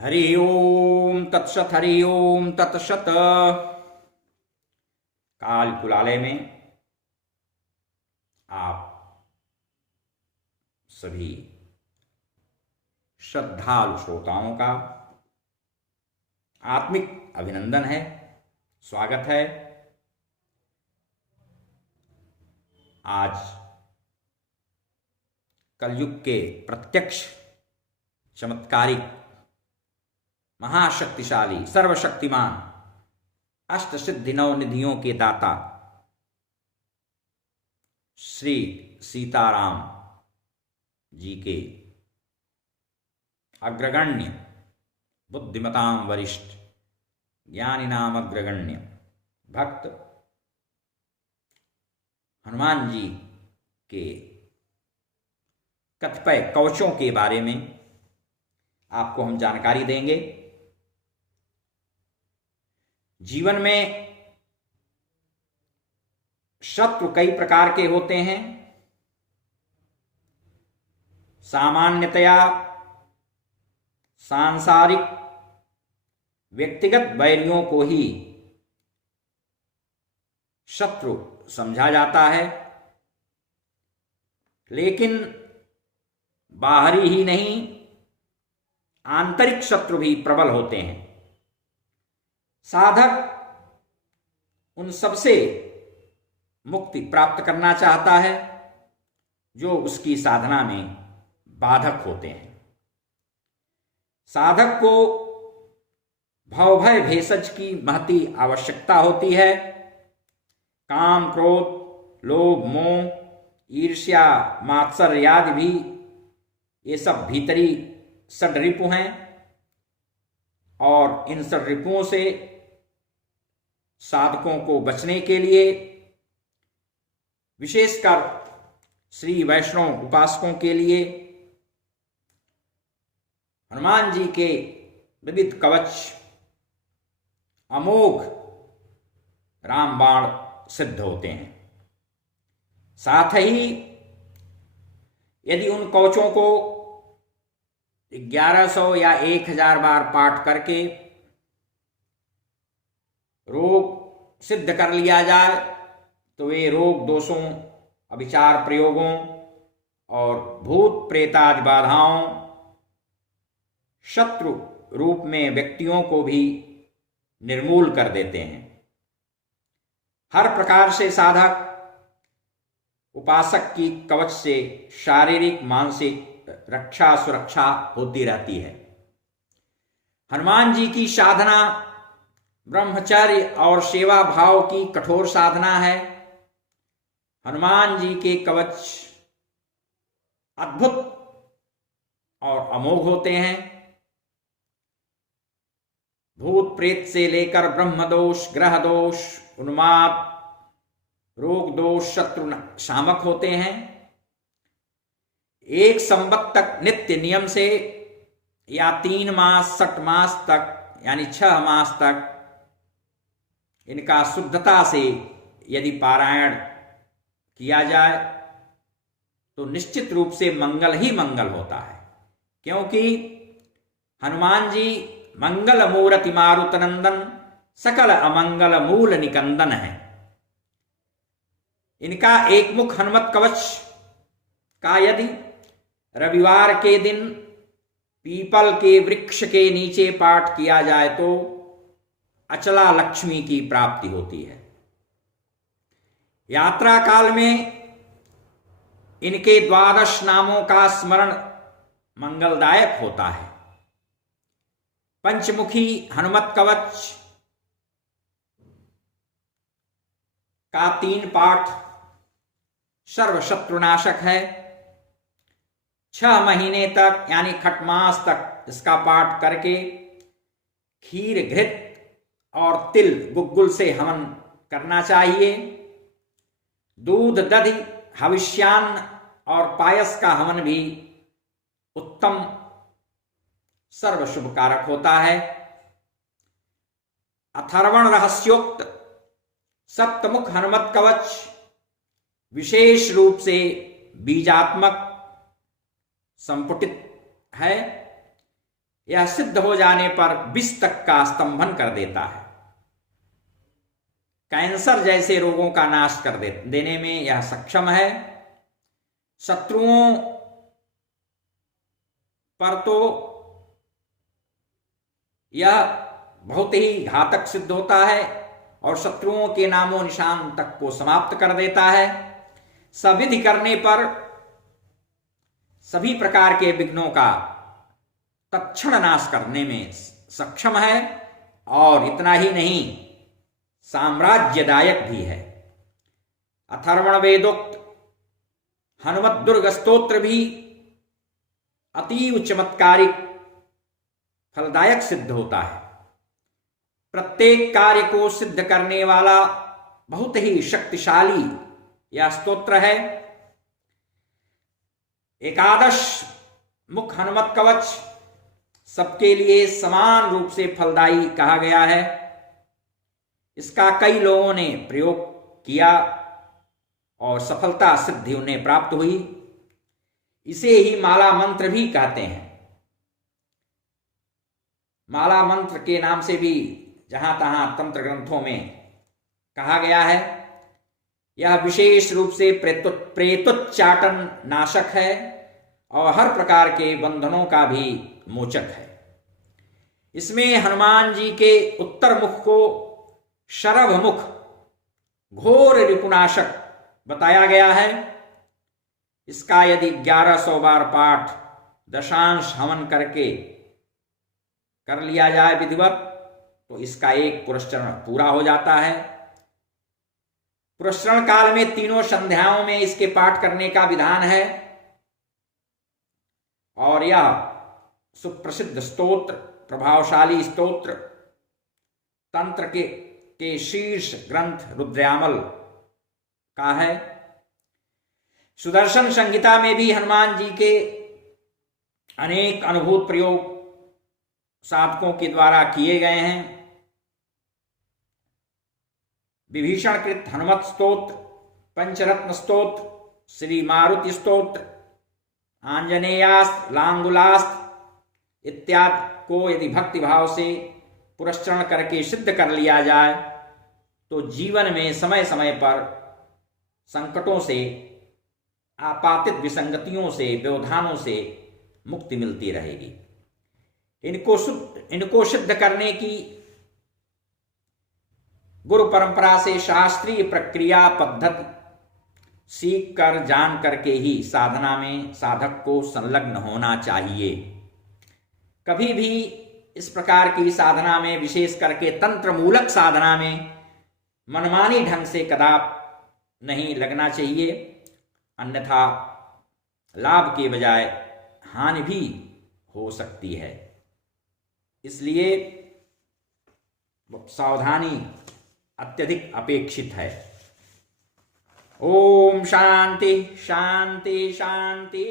हरि ओम तत्सत। हरि ओम तत्सत। काल कुलालय में आप सभी श्रद्धालु श्रोताओं का आत्मिक अभिनंदन है, स्वागत है। आज कलयुग के प्रत्यक्ष चमत्कारिक महाशक्तिशाली सर्वशक्तिमान अष्ट सिद्धि नौ निधियों के दाता श्री सीताराम जी के अग्रगण्य बुद्धिमताम वरिष्ठ ज्ञानी नाम अग्रगण्य भक्त हनुमान जी के कतिपय कवचों के बारे में आपको हम जानकारी देंगे। जीवन में शत्रु कई प्रकार के होते हैं। सामान्यतया सांसारिक व्यक्तिगत बैरियों को ही शत्रु समझा जाता है, लेकिन बाहरी ही नहीं आंतरिक शत्रु भी प्रबल होते हैं। साधक उन सबसे मुक्ति प्राप्त करना चाहता है जो उसकी साधना में बाधक होते हैं। साधक को भवभय भेषज की महती आवश्यकता होती है। काम, क्रोध, लोभ, मोह, ईर्ष्या, मात्सर्य आदि भी ये सब भीतरी षड्रिपु हैं, और इन षड्रिपुओं से साधकों को बचने के लिए विशेषकर श्री वैष्णव उपासकों के लिए हनुमान जी के विविध कवच अमोघ रामबाण सिद्ध होते हैं। साथ ही यदि उन कवचों को 1100 या 1000 बार पाठ करके रोग सिद्ध कर लिया जाए तो वे रोग दोषों, अभिचार प्रयोगों और भूत प्रेतादि बाधाओं, शत्रु रूप में व्यक्तियों को भी निर्मूल कर देते हैं। हर प्रकार से साधक उपासक की कवच से शारीरिक मानसिक रक्षा सुरक्षा होती रहती है। हनुमान जी की साधना ब्रह्मचर्य और सेवा भाव की कठोर साधना है। हनुमान जी के कवच अद्भुत और अमोघ होते हैं। भूत प्रेत से लेकर ब्रह्म दोष, ग्रह दोष, उन्माद, रोग दोष, शत्रु शामक होते हैं। एक संवत तक नित्य नियम से या 3 मास 60 मास तक यानी 6 मास तक इनका शुद्धता से यदि पारायण किया जाए तो निश्चित रूप से मंगल ही मंगल होता है, क्योंकि हनुमान जी मंगल मूर्ति मारुत नंदन सकल अमंगल मूल निकंदन है। इनका एक मुख हनुमत कवच का यदि रविवार के दिन पीपल के वृक्ष के नीचे पाठ किया जाए तो अचला लक्ष्मी की प्राप्ति होती है। यात्रा काल में इनके 12 नामों का स्मरण मंगलदायक होता है। पंचमुखी हनुमत कवच का 3 पाठ सर्वशत्रुनाशक है। 6 महीने तक यानी खटमास तक इसका पाठ करके खीर, घृत और तिल, गुग्गुल से हवन करना चाहिए। दूध, दधि, हविष्यान्न और पायस का हवन भी उत्तम सर्व शुभकारक होता है। अथर्वण रहस्योक्त सप्तमुख हनुमत कवच विशेष रूप से बीजात्मक संपुटित है। यह सिद्ध हो जाने पर विष तक का स्तंभन कर देता है। कैंसर जैसे रोगों का नाश कर देने में यह सक्षम है। शत्रुओं पर तो यह बहुत ही घातक सिद्ध होता है और शत्रुओं के नामो निशान तक को समाप्त कर देता है। सविधि करने पर सभी प्रकार के विघ्नों का तत्क्षण नाश करने में सक्षम है और इतना ही नहीं, साम्राज्यदायक भी है। अथर्वण वेदोक्त हनुमत दुर्ग स्तोत्र भी अतीव चमत्कारिक फलदायक सिद्ध होता है। प्रत्येक कार्य को सिद्ध करने वाला बहुत ही शक्तिशाली यह स्तोत्र है। एकादश मुख हनुमत कवच सबके लिए समान रूप से फलदायी कहा गया है। इसका कई लोगों ने प्रयोग किया और सफलता सिद्धि उन्हें प्राप्त हुई। इसे ही माला मंत्र भी कहते हैं। माला मंत्र के नाम से भी जहां तहां तंत्र ग्रंथों में कहा गया है। यह विशेष रूप से प्रेतोच्चाटन नाशक है और हर प्रकार के बंधनों का भी मोचक है। इसमें हनुमान जी के उत्तर मुख को शरभ मुख घोर रिपुनाशक बताया गया है। इसका यदि 1100 बार पाठ दशांश हवन करके कर लिया जाए विधिवत, तो इसका एक पुरस्चरण पूरा हो जाता है। पुरस्चरण काल में तीनों संध्याओं में इसके पाठ करने का विधान है और यह सुप्रसिद्ध स्तोत्र, प्रभावशाली स्तोत्र, तंत्र के शीर्ष ग्रंथ रुद्रयामल का है। सुदर्शन संहिता में भी हनुमान जी के अनेक अनुभूत प्रयोग साधकों के द्वारा किए गए हैं। विभीषण कृत हनुमत स्तोत्र, पंचरत्न स्तोत्र, श्री मारुति स्तोत्र, आंजनेयास्त्र, लांगुलास्त्र इत्यादि को यदि भक्ति भाव से पुरस्चरण करके सिद्ध कर लिया जाए तो जीवन में समय समय पर संकटों से, आपातित विसंगतियों से, व्यवधानों से मुक्ति मिलती रहेगी। इनको सिद्ध करने की गुरु परंपरा से शास्त्रीय प्रक्रिया पद्धति सीख कर जान करके ही साधना में साधक को संलग्न होना चाहिए। कभी भी इस प्रकार की साधना में, विशेष करके तंत्र मूलक साधना में मनमानी ढंग से कदाप नहीं लगना चाहिए, अन्यथा लाभ के बजाय हानि भी हो सकती है। इसलिए सावधानी अत्यधिक अपेक्षित है। ओम शांति शांति शांति।